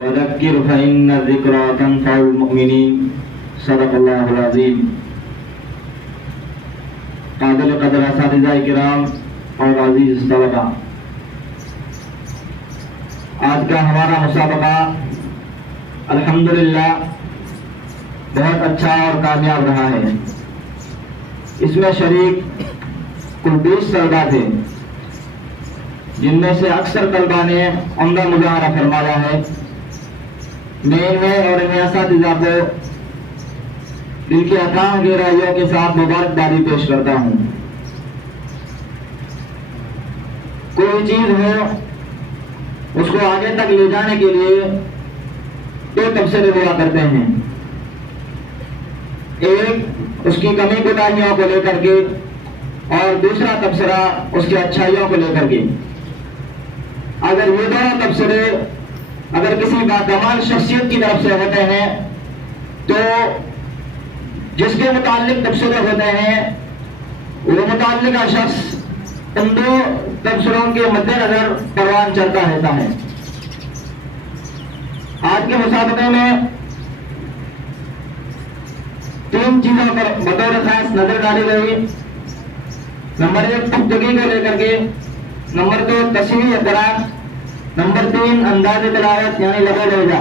وذکر فإن الذکرى تنفع المؤمنین صدق اللہ العظیم۔ قابل قدر اساتذہ کرام اور عزیز طلباء، آج کا ہمارا مسابقہ الحمدللہ بہت اچھا اور کامیاب رہا ہے۔ اس میں شریک کل 20 طلباء تھے، جن میں سے اکثر طلباء نے عمدہ مظاہرہ فرمایا ہے۔ میں انہیں اور انہیں اساتذہ کو دل کی اتھاہ گہرائیوں کے ساتھ مبارکبادی پیش کرتا ہوں۔ کوئی چیز ہو اس کو آگے تک لے جانے کے لیے دو تبصرے ہوا کرتے ہیں، ایک اس کی کمی کوتاہیوں کو لے کر کے اور دوسرا تبصرہ اس کی اچھائیوں کو لے کر کے۔ اگر یہ دونوں تبصرے اگر کسی باکمال شخصیت کی طرف سے ہوتے ہیں تو جس کے متعلق تبصرے ہوتے ہیں وہ متعلقہ شخص ان دو تبصروں کے مد نظر پروان چلتا رہتا ہے۔ آج کے مسابقے میں 3 چیزوں پر بطور خاص نظر ڈالی گئی۔ نمبر 1 پختگی کو لے کر کے، نمبر 2 تصحیح قرآن، نمبر 3 انداز تلاوت یعنی لب و لہجہ۔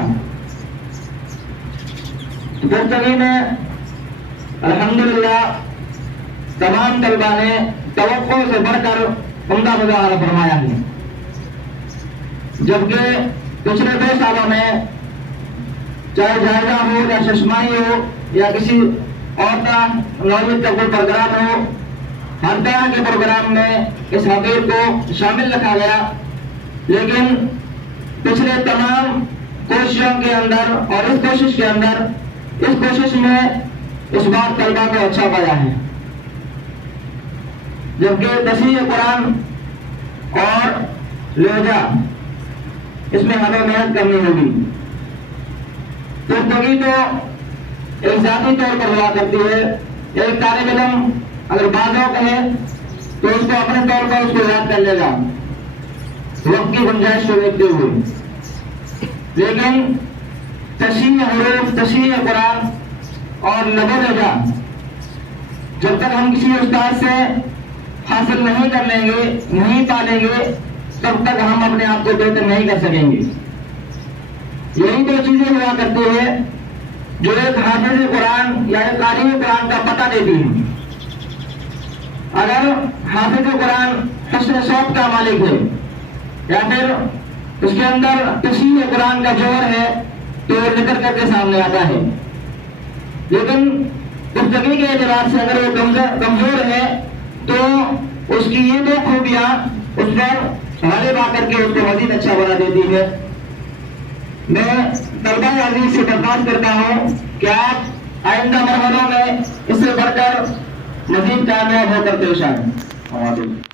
پختگی میں الحمدللہ تمام طلباء نے توقع سے بڑھ کر عمدہ مظاہرہ فرمایا ہے، جبکہ پچھلے 2 سالوں میں چاہے جائزہ ہو یا ششمائی ہو یا کسی اور طرح نوعیت کا کوئی پروگرام ہو، ہر طرح کے پروگرام میں اس حقیق کو شامل رکھا گیا، لیکن پچھلے تمام کوششوں کے اندر اور اس کوشش میں اس بار طلباء کو اچھا پایا ہے، جبکہ تصحیح قرآن اور لہجہ اس میں ہمیں محنت کرنی ہوگی۔ پختگی تو ایک ذاتی طور پر ہوا کرتی ہے، ایک طالب علم اگر بازوں کہے تو اس کو اپنے طور پر اس کو یاد کر لے گا وقت کی گنجائش کو دیکھتے ہوئے، لیکن تصحیح حروف، تصحیح قرآن اور لب و لہجہ جب تک ہم کسی استاد سے حاصل نہیں کر لیں گے، نہیں پالیں گے، تب تک ہم اپنے آپ کو بہتر نہیں کر سکیں گے۔ یہی 2 چیزیں ہوا کرتی ہے جو ایک حافظ قرآن یا ایک قاری قرآن کا پتہ دیتی ہیں۔ اگر حافظ قرآن حسن صوت کا مالک ہے یا پھر اس کے اندر تصحیح قرآن کا جوہر ہے تو وہ نکل کر کے سامنے آتا ہے، لیکن پختگی کے اعتبار سے اگر وہ کمزور ہے تو اس کی یہ 2 خوبیاں اس پر غالب آ کر کے اس کو مزید اچھا بنا دیتی ہے۔ میں طلباء عزیز سے درخواست کرتا ہوں کہ آپ آئندہ مرحلوں میں اس سے بڑھ کر مزید کامیاب ہو کر پیش آئیں۔